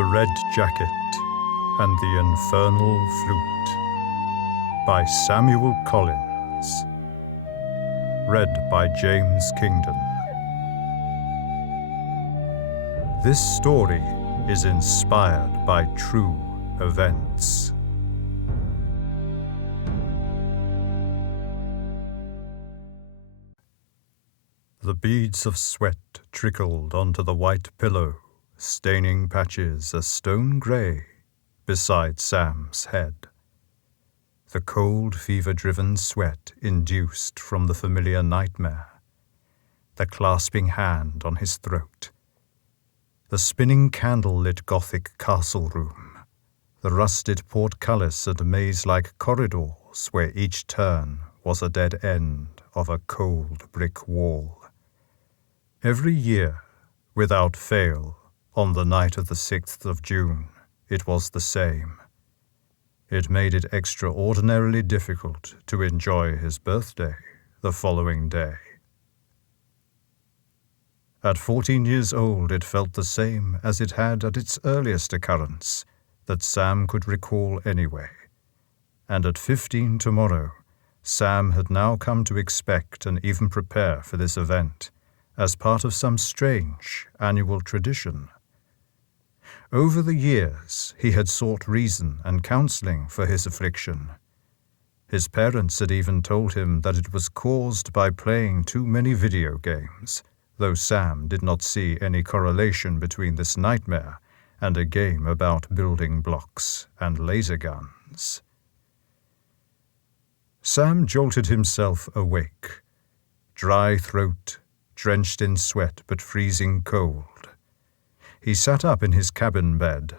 The Red Jacket and the Infernal Flute by Samuel Collins. Read by James Kingdon. This story is inspired by true events. The beads of sweat trickled onto the white pillow, staining patches a stone grey beside Sam's head. The cold, fever-driven sweat induced from the familiar nightmare, the clasping hand on his throat, the spinning candle-lit Gothic castle room, the rusted portcullis and maze-like corridors where each turn was a dead end of a cold brick wall. Every year, without fail, on the night of the 6th of June, it was the same. It made it extraordinarily difficult to enjoy his birthday the following day. At 14 years old, it felt the same as it had at its earliest occurrence, that Sam could recall anyway. And at 15 tomorrow, Sam had now come to expect and even prepare for this event, as part of some strange annual tradition. Over the years, he had sought reason and counseling for his affliction. His parents had even told him that it was caused by playing too many video games, though Sam did not see any correlation between this nightmare and a game about building blocks and laser guns. Sam jolted himself awake, dry throat, drenched in sweat but freezing cold. He sat up in his cabin bed,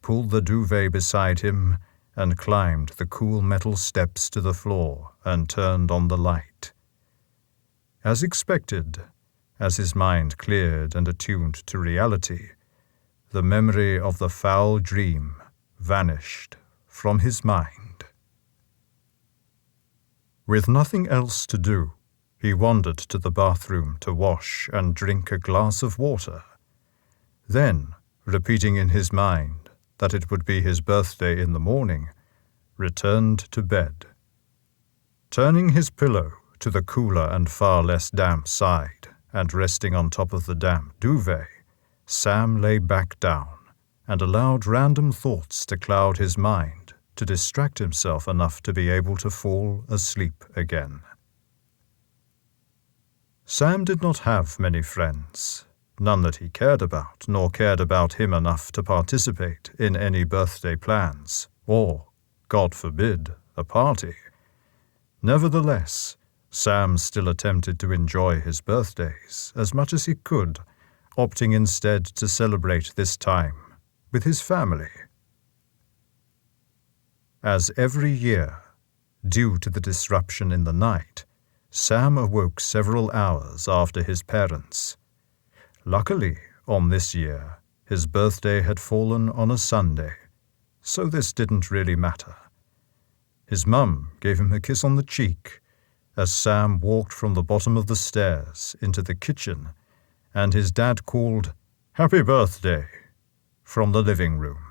pulled the duvet beside him, and climbed the cool metal steps to the floor and turned on the light. As expected, as his mind cleared and attuned to reality, the memory of the foul dream vanished from his mind. With nothing else to do, he wandered to the bathroom to wash and drink a glass of water. Then, repeating in his mind that it would be his birthday in the morning, returned to bed. Turning his pillow to the cooler and far less damp side and resting on top of the damp duvet, Sam lay back down and allowed random thoughts to cloud his mind to distract himself enough to be able to fall asleep again. Sam did not have many friends, none that he cared about, nor cared about him enough to participate in any birthday plans, or, God forbid, a party. Nevertheless, Sam still attempted to enjoy his birthdays as much as he could, opting instead to celebrate this time with his family. As every year, due to the disruption in the night, Sam awoke several hours after his parents. Luckily, on this year, his birthday had fallen on a Sunday, so this didn't really matter. His mum gave him a kiss on the cheek as Sam walked from the bottom of the stairs into the kitchen, and his dad called, "Happy birthday," from the living room.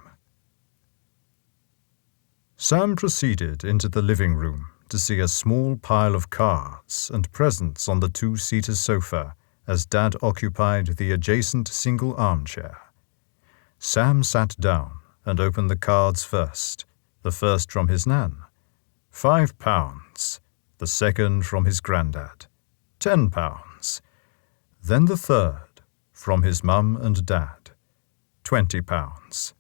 Sam proceeded into the living room to see a small pile of cards and presents on the two-seater sofa as Dad occupied the adjacent single armchair. Sam sat down and opened the cards first, the first from his nan, £5, the second from his granddad, £10, then the third from his mum and dad, £20.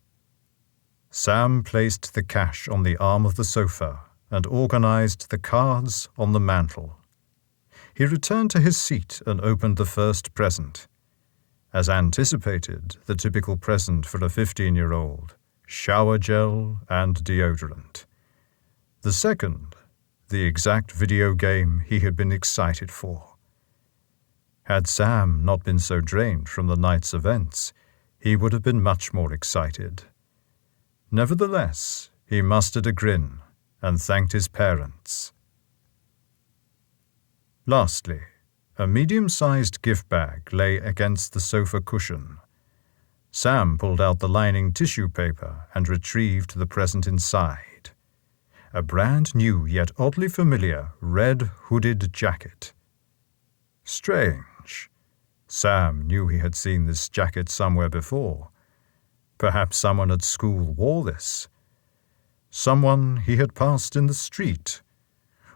Sam placed the cash on the arm of the sofa and organized the cards on the mantel. He returned to his seat and opened the first present. As anticipated, the typical present for a 15-year-old, shower gel and deodorant. The second, the exact video game he had been excited for. Had Sam not been so drained from the night's events, he would have been much more excited. Nevertheless, he mustered a grin and thanked his parents. Lastly, a medium-sized gift bag lay against the sofa cushion. Sam pulled out the lining tissue paper and retrieved the present inside. A brand new yet oddly familiar red hooded jacket. Strange. Sam knew he had seen this jacket somewhere before. Perhaps someone at school wore this. Someone he had passed in the street,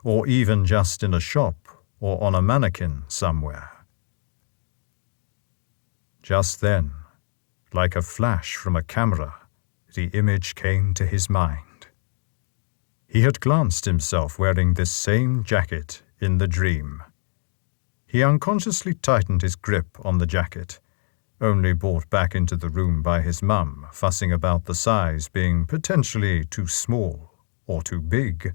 or even just in a shop or on a mannequin somewhere. Just then, like a flash from a camera, the image came to his mind. He had glanced himself wearing this same jacket in the dream. He unconsciously tightened his grip on the jacket, only brought back into the room by his mum, fussing about the size being potentially too small or too big.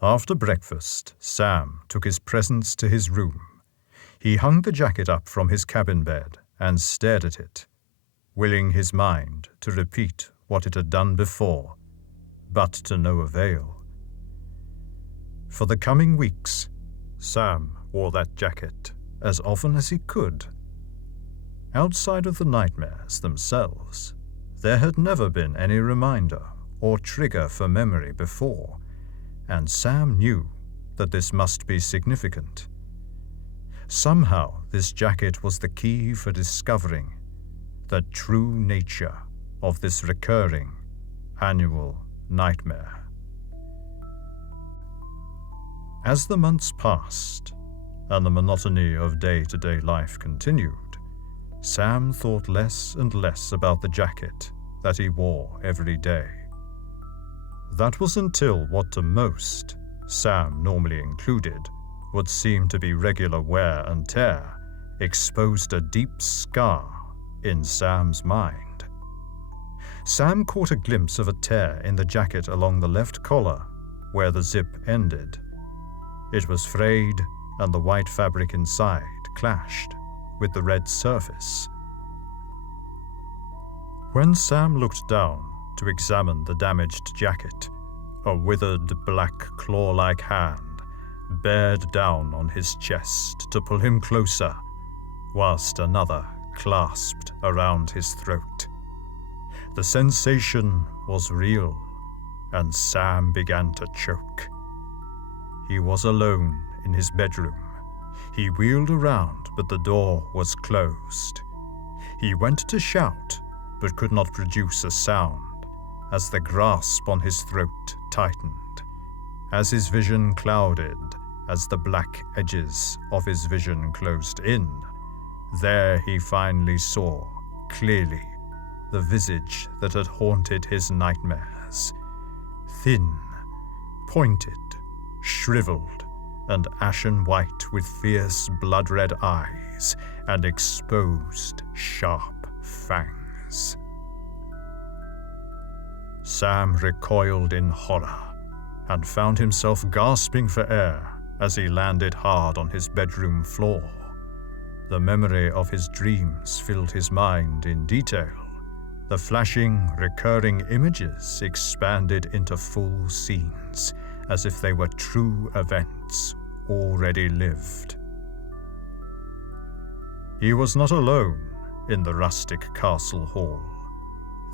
After breakfast, Sam took his presents to his room. He hung the jacket up from his cabin bed and stared at it, willing his mind to repeat what it had done before, but to no avail. For the coming weeks, Sam wore that jacket as often as he could. Outside of the nightmares themselves, there had never been any reminder or trigger for memory before, and Sam knew that this must be significant. Somehow this jacket was the key for discovering the true nature of this recurring annual nightmare. As the months passed and the monotony of day-to-day life continued, Sam thought less and less about the jacket that he wore every day. That was until what to most, Sam normally included, would seem to be regular wear and tear, exposed a deep scar in Sam's mind. Sam caught a glimpse of a tear in the jacket along the left collar, where the zip ended. It was frayed, and the white fabric inside clashed with the red surface. When Sam looked down to examine the damaged jacket, a withered black claw-like hand bared down on his chest to pull him closer, whilst another clasped around his throat. The sensation was real, and Sam began to choke. He was alone in his bedroom. He wheeled around, but the door was closed. He went to shout, but could not produce a sound, as the grasp on his throat tightened, as his vision clouded, as the black edges of his vision closed in. There he finally saw, clearly, the visage that had haunted his nightmares. Thin, pointed, shriveled, and ashen white with fierce blood-red eyes and exposed, sharp fangs. Sam recoiled in horror and found himself gasping for air as he landed hard on his bedroom floor. The memory of his dreams filled his mind in detail. The flashing, recurring images expanded into full scenes, as if they were true events already lived. He was not alone in the rustic castle hall.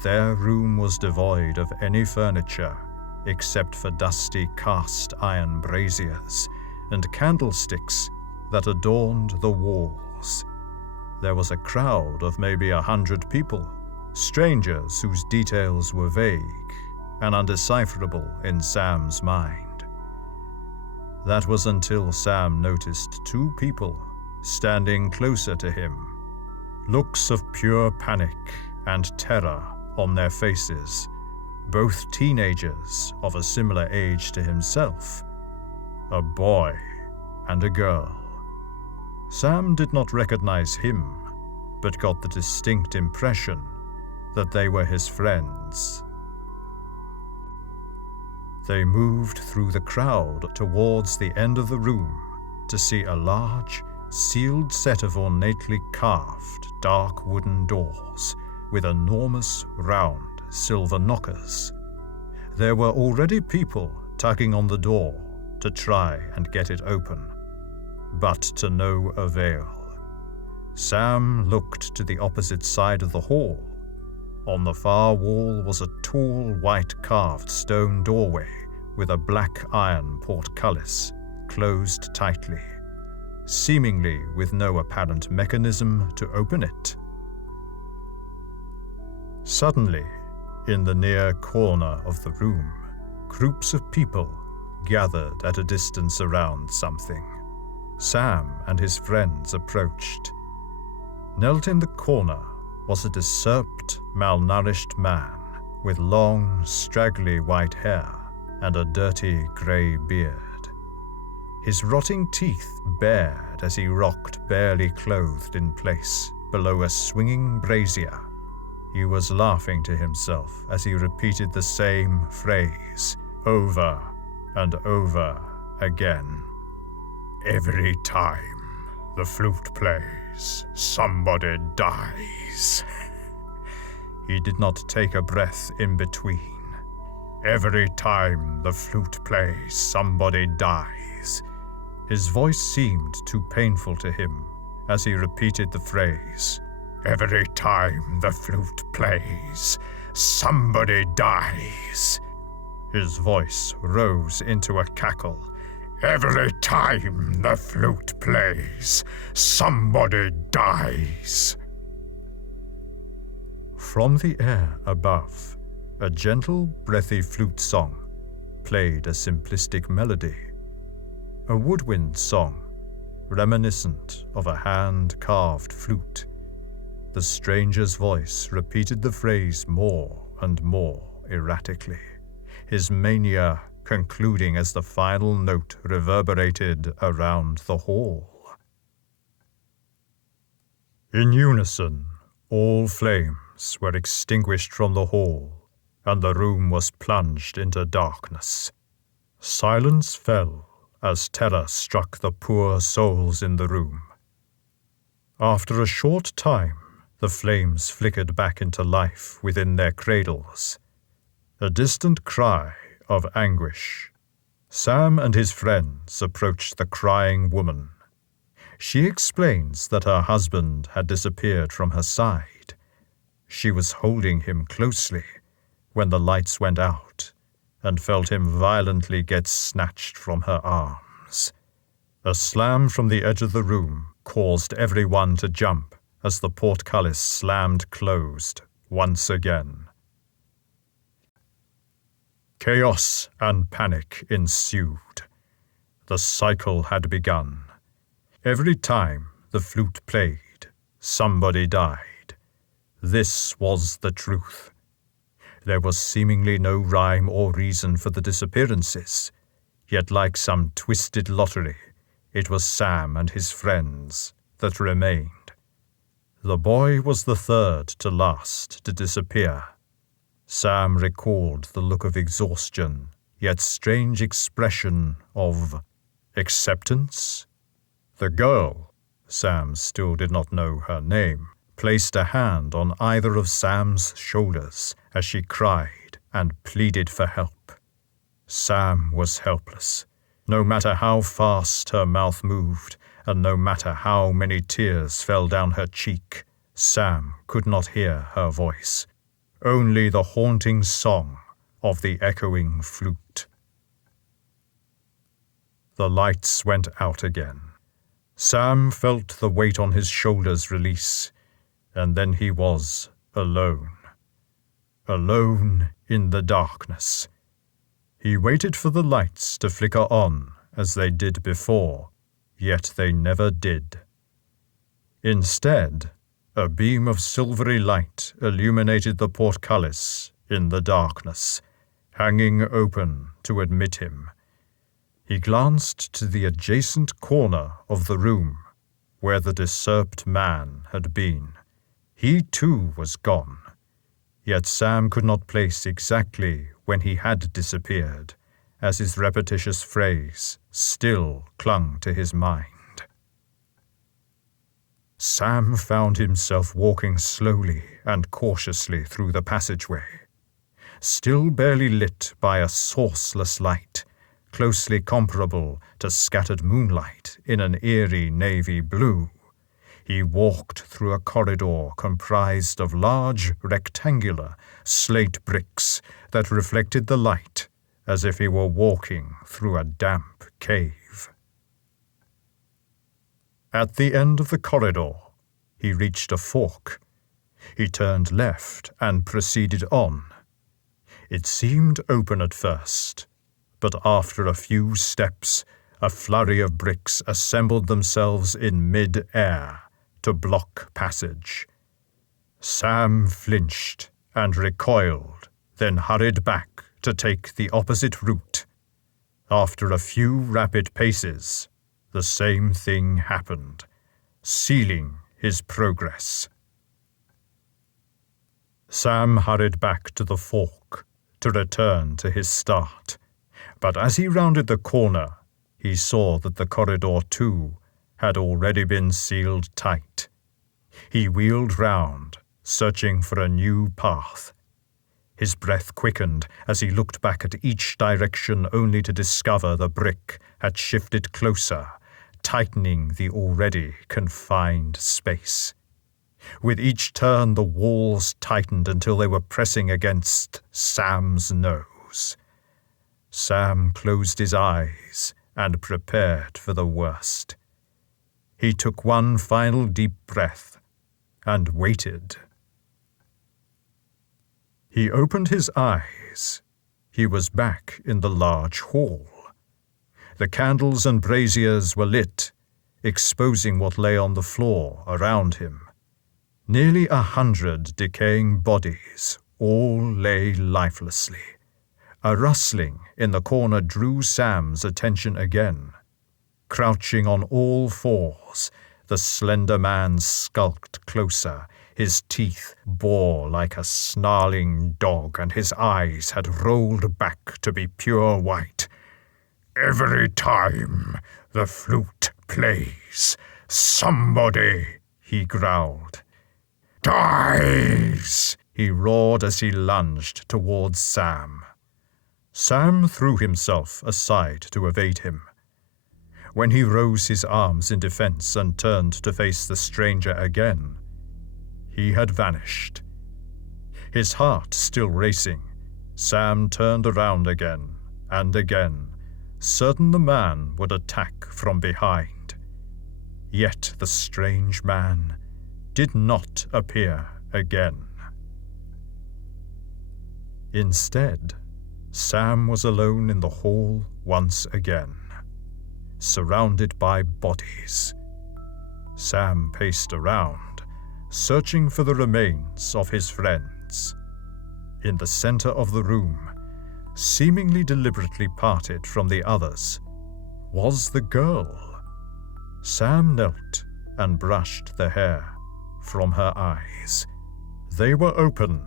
Their room was devoid of any furniture except for dusty cast iron braziers and candlesticks that adorned the walls. There was a crowd of maybe 100 people, strangers whose details were vague and undecipherable in Sam's mind. That was until Sam noticed two people standing closer to him, looks of pure panic and terror on their faces, both teenagers of a similar age to himself, a boy and a girl. Sam did not recognize him, but got the distinct impression that they were his friends. They moved through the crowd towards the end of the room to see a large, sealed set of ornately carved, dark wooden doors with enormous, round, silver knockers. There were already people tugging on the door to try and get it open, but to no avail. Sam looked to the opposite side of the hall. On the far wall was a tall, white carved stone doorway with a black iron portcullis closed tightly, seemingly with no apparent mechanism to open it. Suddenly, in the near corner of the room, groups of people gathered at a distance around something. Sam and his friends approached. Knelt in the corner was a disturbed, malnourished man with long, straggly white hair and a dirty grey beard. His rotting teeth bared as he rocked barely clothed in place below a swinging brazier. He was laughing to himself as he repeated the same phrase over and over again. "Every time the flute plays, somebody dies." He did not take a breath in between. "Every time the flute plays, somebody dies." His voice seemed too painful to him as he repeated the phrase. "Every time the flute plays, somebody dies." His voice rose into a cackle. "Every time the flute plays, somebody dies." From the air above, a gentle, breathy flute song played a simplistic melody. A woodwind song, reminiscent of a hand-carved flute. The stranger's voice repeated the phrase more and more erratically, his mania concluding as the final note reverberated around the hall. In unison, all flames were extinguished from the hall, and the room was plunged into darkness. Silence fell as terror struck the poor souls in the room. After a short time, the flames flickered back into life within their cradles. A distant cry of anguish. Sam and his friends approached the crying woman. She explains that her husband had disappeared from her side. She was holding him closely when the lights went out and felt him violently get snatched from her arms. A slam from the edge of the room caused everyone to jump as the portcullis slammed closed once again. Chaos and panic ensued. The cycle had begun. Every time the flute played, somebody died. This was the truth. There was seemingly no rhyme or reason for the disappearances, yet like some twisted lottery, it was Sam and his friends that remained. The boy was the third to last to disappear. Sam recalled the look of exhaustion, yet strange expression of acceptance. The girl, Sam still did not know her name, placed a hand on either of Sam's shoulders as she cried and pleaded for help. Sam was helpless. No matter how fast her mouth moved, and no matter how many tears fell down her cheek, Sam could not hear her voice. Only the haunting song of the echoing flute. The lights went out again. Sam felt the weight on his shoulders release, and then he was alone. Alone in the darkness. He waited for the lights to flicker on as they did before, yet they never did. Instead, a beam of silvery light illuminated the portcullis in the darkness, hanging open to admit him. He glanced to the adjacent corner of the room, where the disturbed man had been. He too was gone, yet Sam could not place exactly when he had disappeared, as his repetitious phrase still clung to his mind. Sam found himself walking slowly and cautiously through the passageway. Still barely lit by a sourceless light, closely comparable to scattered moonlight in an eerie navy blue, He walked through a corridor comprised of large, rectangular slate bricks that reflected the light as if he were walking through a damp cave. At the end of the corridor, he reached a fork. He turned left and proceeded on. It seemed open at first, but after a few steps, a flurry of bricks assembled themselves in mid-air to block passage. Sam flinched and recoiled, then hurried back to take the opposite route. After a few rapid paces, the same thing happened, sealing his progress. Sam hurried back to the fork to return to his start, but as he rounded the corner, he saw that the corridor too had already been sealed tight. He wheeled round, searching for a new path. His breath quickened as he looked back at each direction only to discover the brick had shifted closer, tightening the already confined space. With each turn, the walls tightened until they were pressing against Sam's nose. Sam closed his eyes and prepared for the worst. He took one final deep breath and waited. He opened his eyes. He was back in the large hall. The candles and braziers were lit, exposing what lay on the floor around him. Nearly 100 decaying bodies all lay lifelessly. A rustling in the corner drew Sam's attention again. Crouching on all fours, the slender man skulked closer. His teeth bore like a snarling dog, and his eyes had rolled back to be pure white. "Every time the flute plays, somebody," he growled, "dies!" he roared as he lunged towards Sam. Sam threw himself aside to evade him. When he rose his arms in defense and turned to face the stranger again, he had vanished. His heart still racing, Sam turned around again and again, certain the man would attack from behind. Yet the strange man did not appear again. Instead, Sam was alone in the hall once again, surrounded by bodies. Sam paced around, searching for the remains of his friends. In the center of the room, seemingly deliberately parted from the others, was the girl. Sam knelt and brushed the hair from her eyes. They were open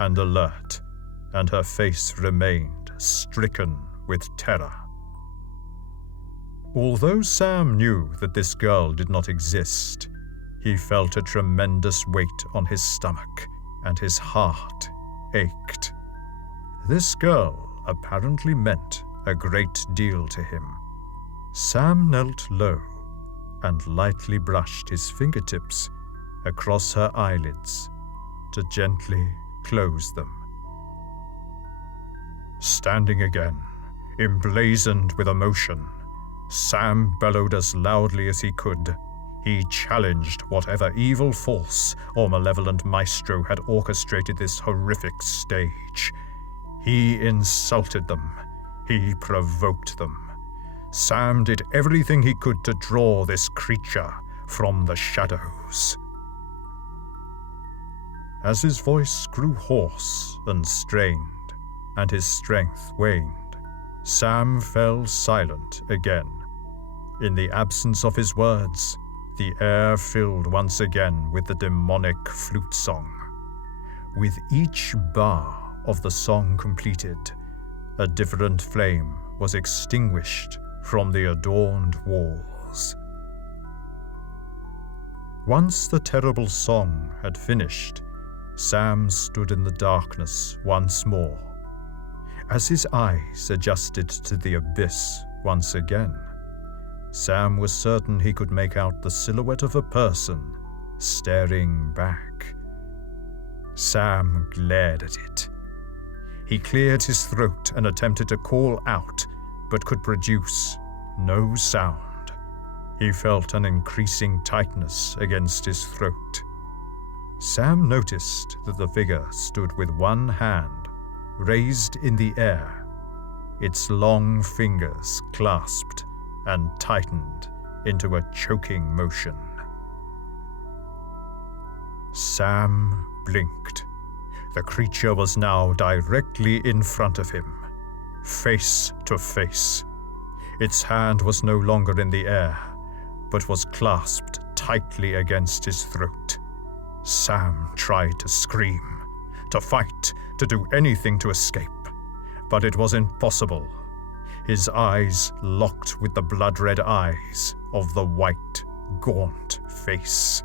and alert, and her face remained stricken with terror. Although Sam knew that this girl did not exist, he felt a tremendous weight on his stomach, and his heart ached. This girl apparently meant a great deal to him. Sam knelt low and lightly brushed his fingertips across her eyelids to gently close them. Standing again, emblazoned with emotion, Sam bellowed as loudly as he could. He challenged whatever evil force or malevolent maestro had orchestrated this horrific stage. He insulted them. He provoked them. Sam did everything he could to draw this creature from the shadows. As his voice grew hoarse and strained, and his strength waned, Sam fell silent again. In the absence of his words, the air filled once again with the demonic flute song. With each bar of the song completed, a different flame was extinguished from the adorned walls. Once the terrible song had finished, Sam stood in the darkness once more. As his eyes adjusted to the abyss once again, Sam was certain he could make out the silhouette of a person staring back. Sam glared at it. He cleared his throat and attempted to call out, but could produce no sound. He felt an increasing tightness against his throat. Sam noticed that the figure stood with one hand raised in the air, its long fingers clasped and tightened into a choking motion. Sam blinked. The creature was now directly in front of him, face to face. Its hand was no longer in the air, but was clasped tightly against his throat. Sam tried to scream, to fight, to do anything to escape, but it was impossible. His eyes locked with the blood-red eyes of the white, gaunt face.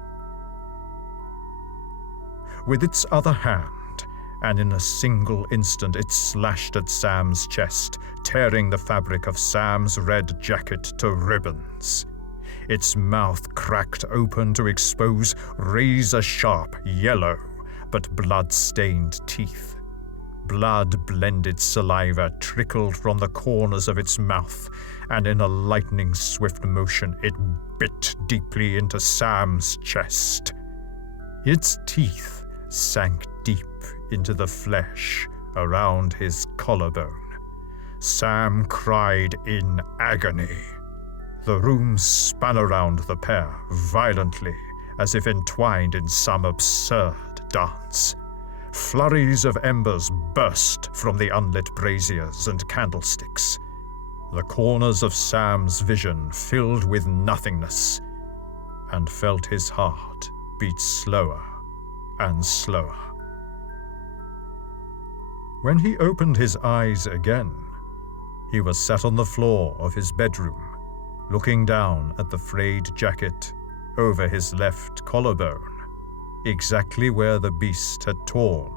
With its other hand, and in a single instant it slashed at Sam's chest, tearing the fabric of Sam's red jacket to ribbons. Its mouth cracked open to expose razor-sharp, yellow, but blood-stained teeth. Blood-blended saliva trickled from the corners of its mouth, and in a lightning-swift motion it bit deeply into Sam's chest. Its teeth sank deep into the flesh around his collarbone. Sam cried in agony. The room spun around the pair violently, as if entwined in some absurd dance. Flurries of embers burst from the unlit braziers and candlesticks. The corners of Sam's vision filled with nothingness, and felt his heart beat slower and slower. When he opened his eyes again, he was sat on the floor of his bedroom, looking down at the frayed jacket over his left collarbone, exactly where the beast had torn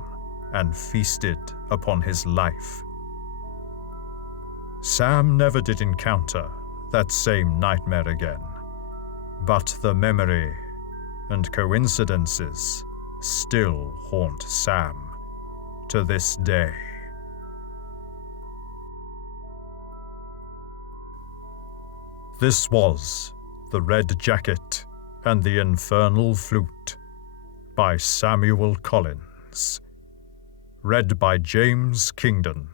and feasted upon his life. Sam never did encounter that same nightmare again, but the memory and coincidences still haunt Sam to this day. This was The Red Jacket and the Infernal Flute by Samuel Collins. Read by James Kingdon.